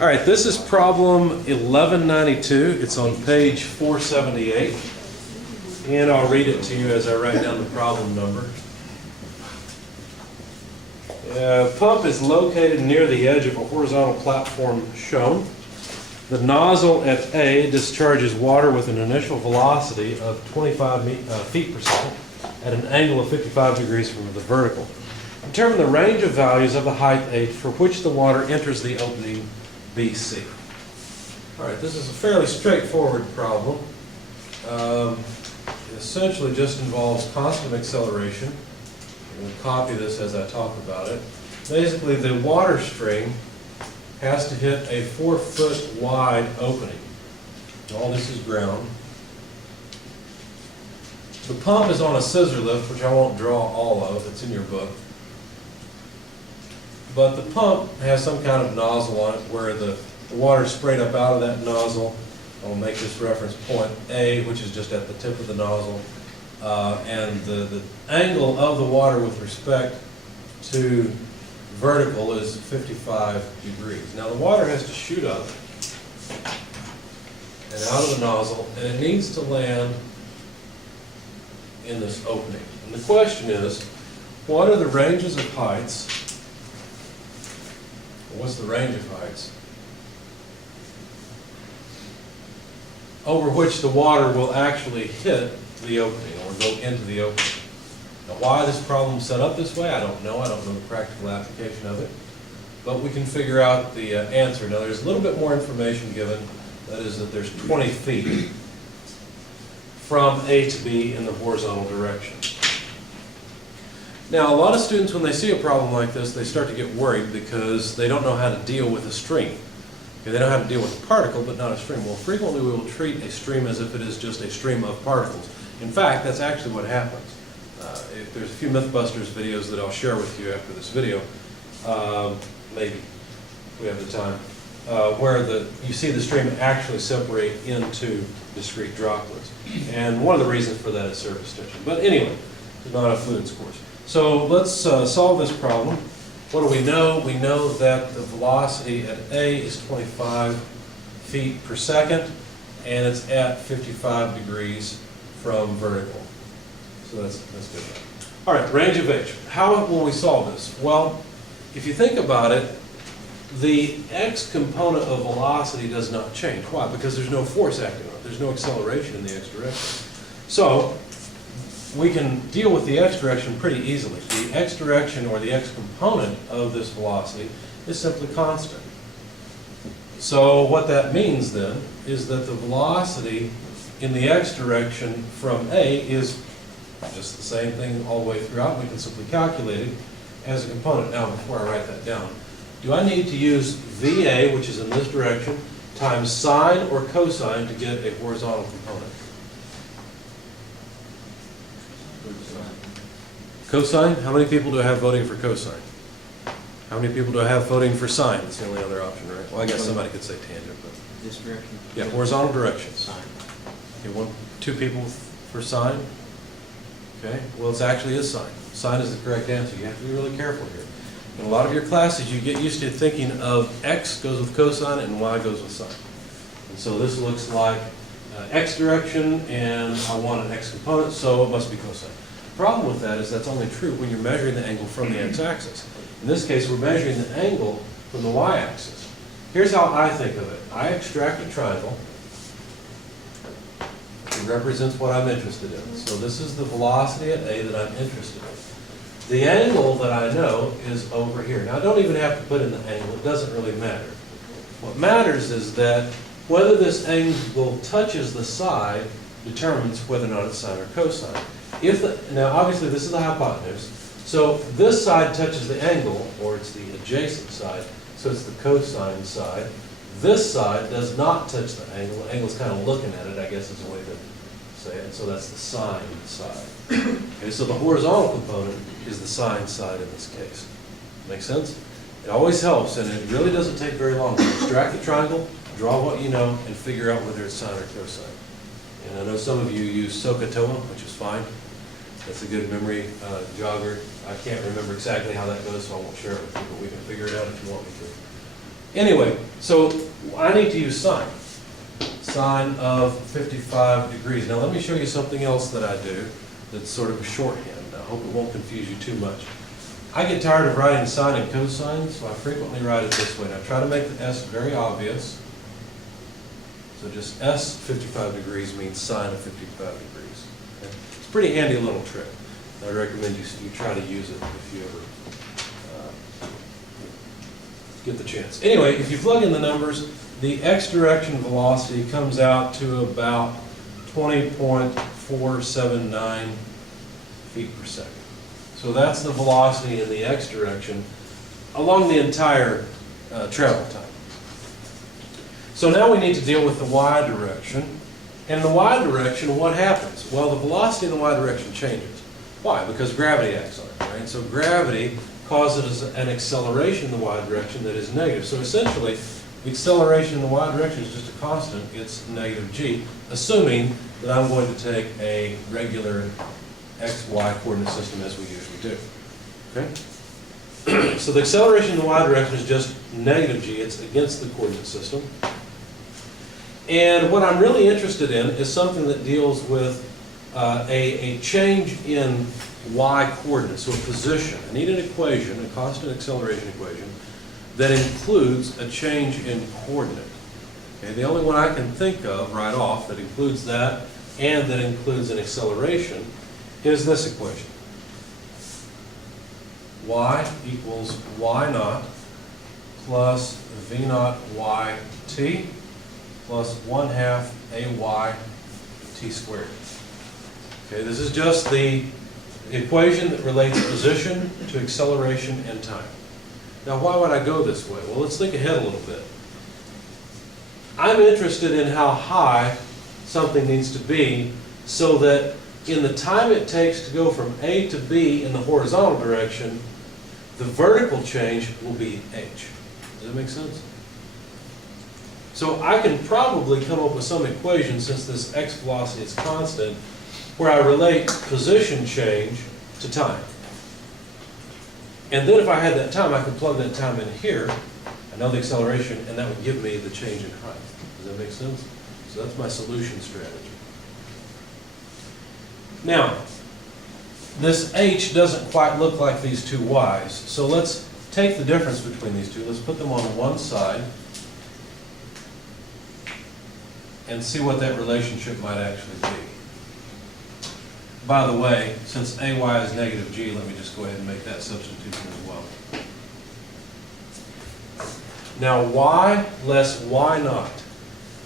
All right, this is problem 1192. It's on page 478. And I'll read it to you as I write down the problem number. Pump is located near the edge of a horizontal platform shown. The nozzle at A discharges water with an initial velocity of 25 feet per second at an angle of 55 degrees from the vertical. Determine the range of values of the height H for which the water enters the opening BC. All right, this is a fairly straightforward problem. It essentially just involves constant acceleration. I'm going to copy this as I talk about it. Basically, the water string has to hit a 4-foot wide opening. All this is ground. The pump is on a scissor lift, which I won't draw all of. It's in your book. But the pump has some kind of nozzle on it where the water is sprayed up out of that nozzle. I'll make this reference point A, which is just at the tip of the nozzle. And the angle of the water with respect to vertical is 55 degrees. Now the water has to shoot up and out of the nozzle, and it needs to land in this opening. And the question is, what are the ranges of heights? What's the range of heights over which the water will actually hit the opening or go into the opening? Now, why this problem is set up this way, I don't know. I don't know the practical application of it. But we can figure out the answer. Now, there's a little bit more information given. That is that there's 20 feet from A to B in the horizontal direction. Now, a lot of students, when they see a problem like this, they start to get worried because they don't know how to deal with a stream. Okay, they know how to deal with a particle, but not a stream. Well, frequently we will treat a stream as if it is just a stream of particles. In fact, that's actually what happens. If there's a few Mythbusters videos that I'll share with you after this video, maybe if we have the time, where you see the stream actually separate into discrete droplets. And one of the reasons for that is surface tension. But anyway, it's not a fluids course. So let's solve this problem. What do we know? We know that the velocity at A is 25 feet per second, and it's at 55 degrees from vertical. So that's good. All right, range of H. How will we solve this? Well, if you think about it, the x component of velocity does not change. Why? Because there's no force acting on it. There's no acceleration in the x direction. So we can deal with the x direction pretty easily. The x direction, or the x component of this velocity, is simply constant. So what that means then is that the velocity in the x direction from A is just the same thing all the way throughout. We can simply calculate it as a component. Now, before I write that down, do I need to use VA, which is in this direction, times sine or cosine to get a horizontal component? Cosine? How many people do I have voting for cosine? How many people do I have voting for sine? That's the only other option, right? Well, I guess somebody could say tangent, but This direction? yeah, horizontal directions. Sine. Okay, two people for sine? Okay, well, it's actually is sine. Sine is the correct answer. You have to be really careful here. In a lot of your classes, you get used to thinking of x goes with cosine and y goes with sine. And so this looks like x direction, and I want an x component, so it must be cosine. The problem with that is that's only true when you're measuring the angle from the x-axis. In this case, we're measuring the angle from the y-axis. Here's how I think of it. I extract a triangle. It represents what I'm interested in. So this is the velocity at A that I'm interested in. The angle that I know is over here. Now, I don't even have to put in the angle. It doesn't really matter. What matters is that whether this angle touches the side determines whether or not it's sine or cosine. Now, obviously, this is the hypotenuse. So this side touches the angle, or it's the adjacent side, so it's the cosine side. This side does not touch the angle. The angle's kind of looking at it, I guess is a way to say it. So that's the sine side. Okay, so the horizontal component is the sine side in this case. Make sense? It always helps, and it really doesn't take very long to extract the triangle, draw what you know, and figure out whether it's sine or cosine. And I know some of you use SOHCAHTOA, which is fine. That's a good memory jogger. I can't remember exactly how that goes, so I won't share it with you, but we can figure it out if you want me to. Anyway, so I need to use sine. Sine of 55 degrees. Now let me show you something else that I do that's sort of a shorthand. I hope it won't confuse you too much. I get tired of writing sine and cosine, so I frequently write it this way. And I try to make the S very obvious. So just S 55 degrees means sine of 55 degrees. Okay? It's a pretty handy little trick. I recommend you try to use it if you ever get the chance. Anyway, if you plug in the numbers, the x direction velocity comes out to about 20.479 feet per second. So that's the velocity in the x direction along the entire travel time. So now we need to deal with the y direction. And in the y direction, what happens? Well, the velocity in the y direction changes. Why? Because gravity acts on it, right? So gravity causes an acceleration in the y direction that is negative. So essentially, the acceleration in the y direction is just a constant. It's negative g, assuming that I'm going to take a regular x, y coordinate system as we usually do. Okay? So the acceleration in the y direction is just negative g. It's against the coordinate system. And what I'm really interested in is something that deals with a change in y coordinates, so a position. I need an equation, a constant acceleration equation, that includes a change in coordinate. Okay, the only one I can think of right off that includes that and that includes an acceleration is this equation. Y equals y naught plus v naught yt plus 1/2 ay t squared. Okay, this is just the equation that relates position to acceleration and time. Now, why would I go this way? Well, let's think ahead a little bit. I'm interested in how high something needs to be so that in the time it takes to go from A to B in the horizontal direction, the vertical change will be h. Does that make sense? So I can probably come up with some equation, since this x velocity is constant, where I relate position change to time. And then if I had that time, I could plug that time in here. I know the acceleration, and that would give me the change in height. Does that make sense? So that's my solution strategy. Now, this h doesn't quite look like these two y's. So let's take the difference between these two. Let's put them on one side and see what that relationship might actually be. By the way, since ay is negative g, let me just go ahead and make that substitution as well. Now, y less y naught.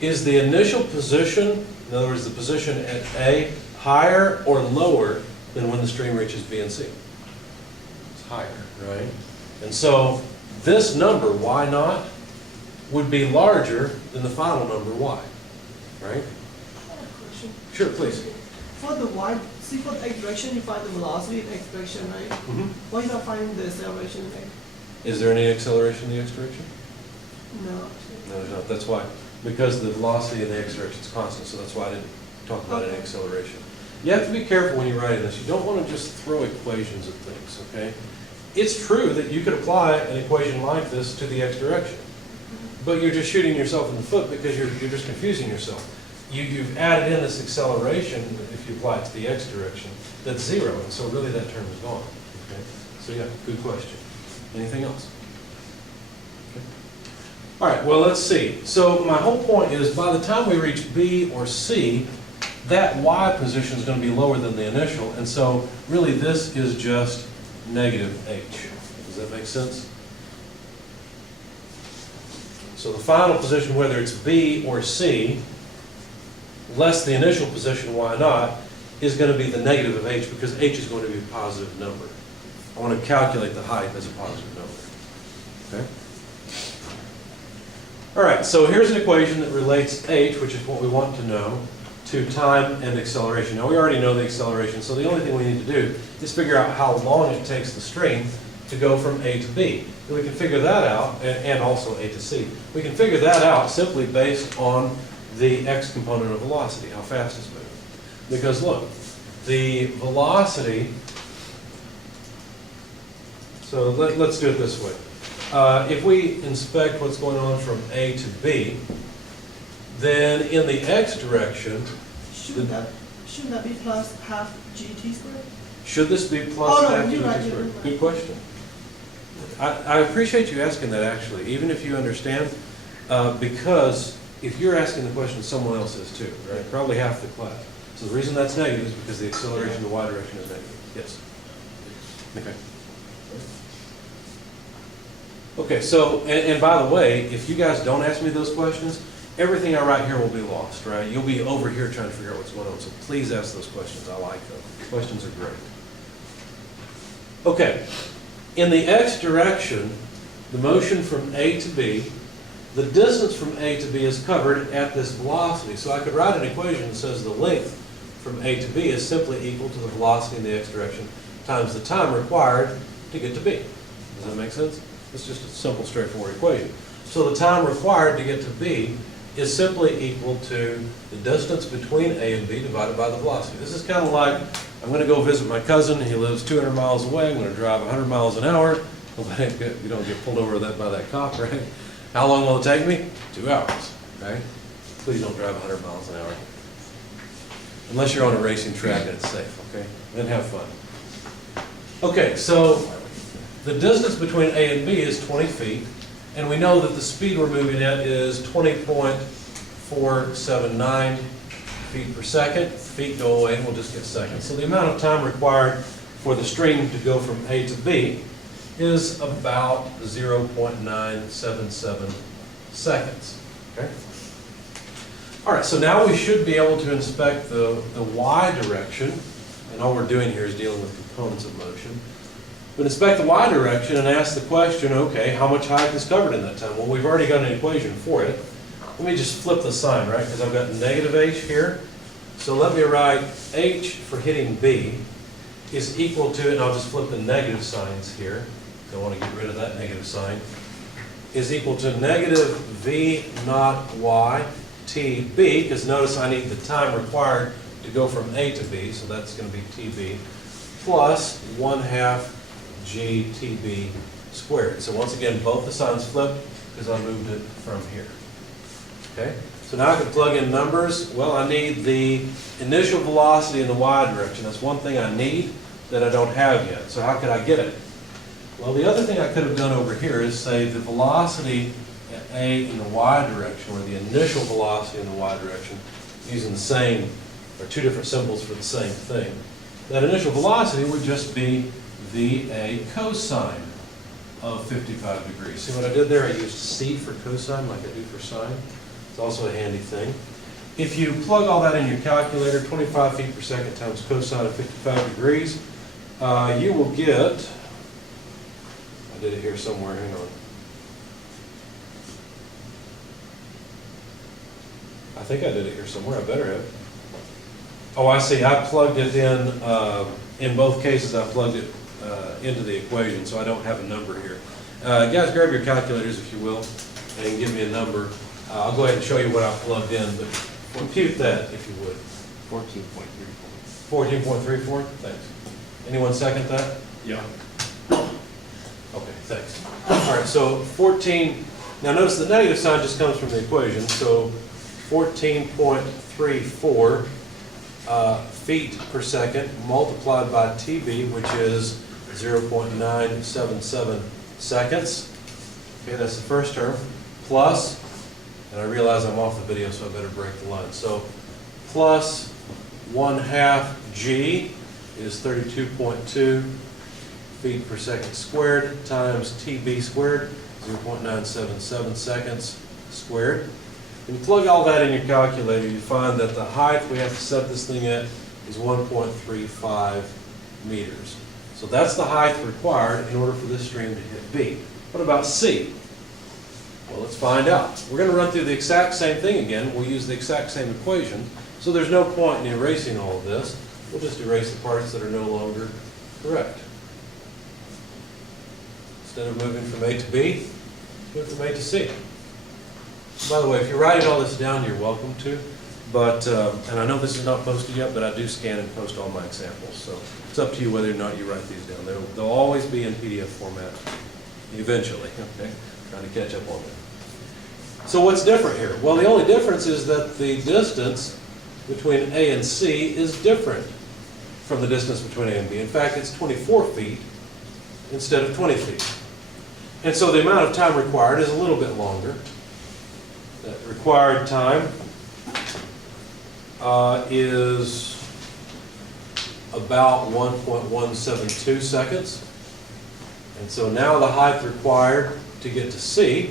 Is the initial position, in other words, the position at A, higher or lower than when the stream reaches B and C? It's higher, right? And so this number, y naught, would be larger than the final number, y, right? I have a question. Sure, please. For the y, see for the x direction, you find the velocity in x direction, right? Why you not find the acceleration in x? Is there any acceleration in the x direction? No. No, there's not. That's why. Because the velocity in the x direction is constant, so that's why I didn't talk about any acceleration. You have to be careful when you're writing this. You don't want to just throw equations at things, okay? It's true that you could apply an equation like this to the x direction, but you're just shooting yourself in the foot because you're just confusing yourself. You've added in this acceleration, if you apply it to the x direction, that's zero, and so really that term is gone. Okay? So yeah, good question. Anything else? Okay. All right, well, let's see. So my whole point is by the time we reach B or C, that y position is going to be lower than the initial, and so really this is just negative h. Does that make sense? So the final position, whether it's B or C, less the initial position, y naught, is going to be the negative of h, because h is going to be a positive number. I want to calculate the height as a positive number. Okay? All right, so here's an equation that relates h, which is what we want to know, to time and acceleration. Now, we already know the acceleration, so the only thing we need to do is figure out how long it takes the stream to go from A to B. And we can figure that out, and also A to C. We can figure that out simply based on the x component of velocity, how fast it's moving. Because look, the velocity, so let's do it this way. If we inspect what's going on from A to B, then in the x direction, Shouldn't that be plus half GT squared? should this be plus Oh, no, half you're GT right, you're squared? right. Good question. I appreciate you asking that, actually, even if you understand, because if you're asking the question, someone else is too, right? Probably half the class. So the reason that's negative is because the acceleration in the y direction is negative. Yes. Okay. Okay, so, and by the way, if you guys don't ask me those questions, everything I write here will be lost, right? You'll be over here trying to figure out what's going on, so please ask those questions. I like them. Questions are great. Okay, in the x direction, the motion from A to B, the distance from A to B is covered at this velocity. So I could write an equation that says the length from A to B is simply equal to the velocity in the x direction times the time required to get to B. Does that make sense? It's just a simple, straightforward equation. So the time required to get to B is simply equal to the distance between A and B divided by the velocity. This is kind of like, I'm going to go visit my cousin. He lives 200 miles away. I'm going to drive 100 miles an hour. You don't get pulled over by that cop, right? How long will it take me? 2 hours, right? Please don't drive 100 miles an hour. Unless you're on a racing track and it's safe, okay? Then have fun. Okay, so the distance between A and B is 20 feet, and we know that the speed we're moving at is 20.479 feet per second. Feet go away and we'll just get seconds. So the amount of time required for the stream to go from A to B is about 0.977 seconds. Okay? All right, so now we should be able to inspect the y direction, and all we're doing here is dealing with components of motion. But inspect the y direction and ask the question, okay, how much height is covered in that time? Well, we've already got an equation for it. Let me just flip the sign, right? Because I've got negative h here. So let me write h for hitting B is equal to, and I'll just flip the negative signs here. I want to get rid of that negative sign. Is equal to negative v naught y tb, because notice I need the time required to go from A to B, so that's going to be tb, plus 1/2 gtb squared. So once again, both the signs flipped because I moved it from here. Okay? So now I can plug in numbers. Well, I need the initial velocity in the y direction. That's one thing I need that I don't have yet. So how could I get it? Well, the other thing I could have done over here is say the velocity at A in the y direction, or the initial velocity in the y direction, using the same, or two different symbols for the same thing. That initial velocity would just be VA cosine of 55 degrees. See what I did there? I used C for cosine like I do for sine. It's also a handy thing. If you plug all that in your calculator, 25 feet per second times cosine of 55 degrees, you will get, I did it here somewhere, hang on. I think I did it here somewhere, I better have. Oh, I see, I plugged it in both cases I plugged it into the equation, so I don't have a number here. Guys, grab your calculators if you will, and give me a number. I'll go ahead and show you what I plugged in, but compute that if you would. 14.34. 14.34, thanks. Anyone second that? Yeah. Okay, thanks. All right, so 14, now notice the negative sign just comes from the equation, so 14.34 feet per second multiplied by TB, which is 0.977 seconds. Okay, that's the first term, plus, and I realize I'm off the video, so I better break the line. So plus 1/2 G is 32.2 feet per second squared times TB squared, 0.977 seconds squared. When you plug all that in your calculator, you find that the height we have to set this thing at is 1.35 meters. So that's the height required in order for this stream to hit B. What about C? Well, let's find out. We're going to run through the exact same thing again. We'll use the exact same equation. So there's no point in erasing all of this. We'll just erase the parts that are no longer correct. Instead of moving from A to B, move from A to C. By the way, if you're writing all this down, you're welcome to. But, and I know this is not posted yet, but I do scan and post all my examples. So it's up to you whether or not you write these down. They'll always be in PDF format eventually, okay? Trying to catch up on that. So what's different here? Well, the only difference is that the distance between A and C is different from the distance between A and B. In fact, it's 24 feet instead of 20 feet. And so the amount of time required is a little bit longer. That required time is about 1.172 seconds. And so now the height required to get to C,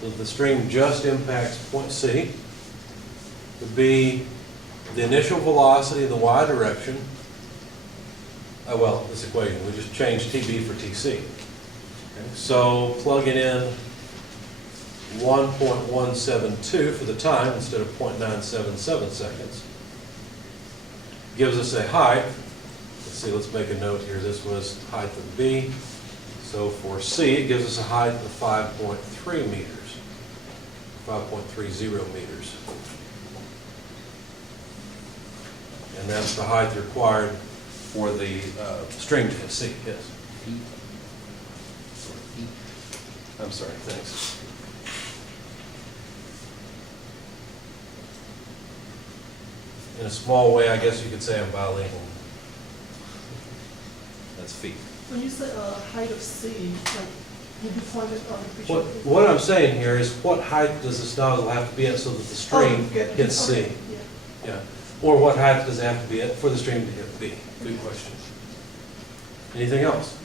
so the stream just impacts point C, would be the initial velocity in the y direction. Well, this equation, we just changed TB for TC. Okay, so plugging in 1.172 for the time instead of 0.977 seconds gives us a height. Let's see, let's make a note here. This was height of B. So for C, it gives us a height of 5.3 meters, 5.30 meters. And that's the height required for the string to hit C, yes. Feet. Feet. I'm sorry, thanks. In a small way, I guess you could say I'm bilingual. That's feet. When you say height of C, like, would you point it on the picture? What I'm saying here is what height does this nozzle have to be at so that the stream hits C? Okay, yeah. Yeah. Or what height does it have to be at for the stream to hit B? Good question. Anything else?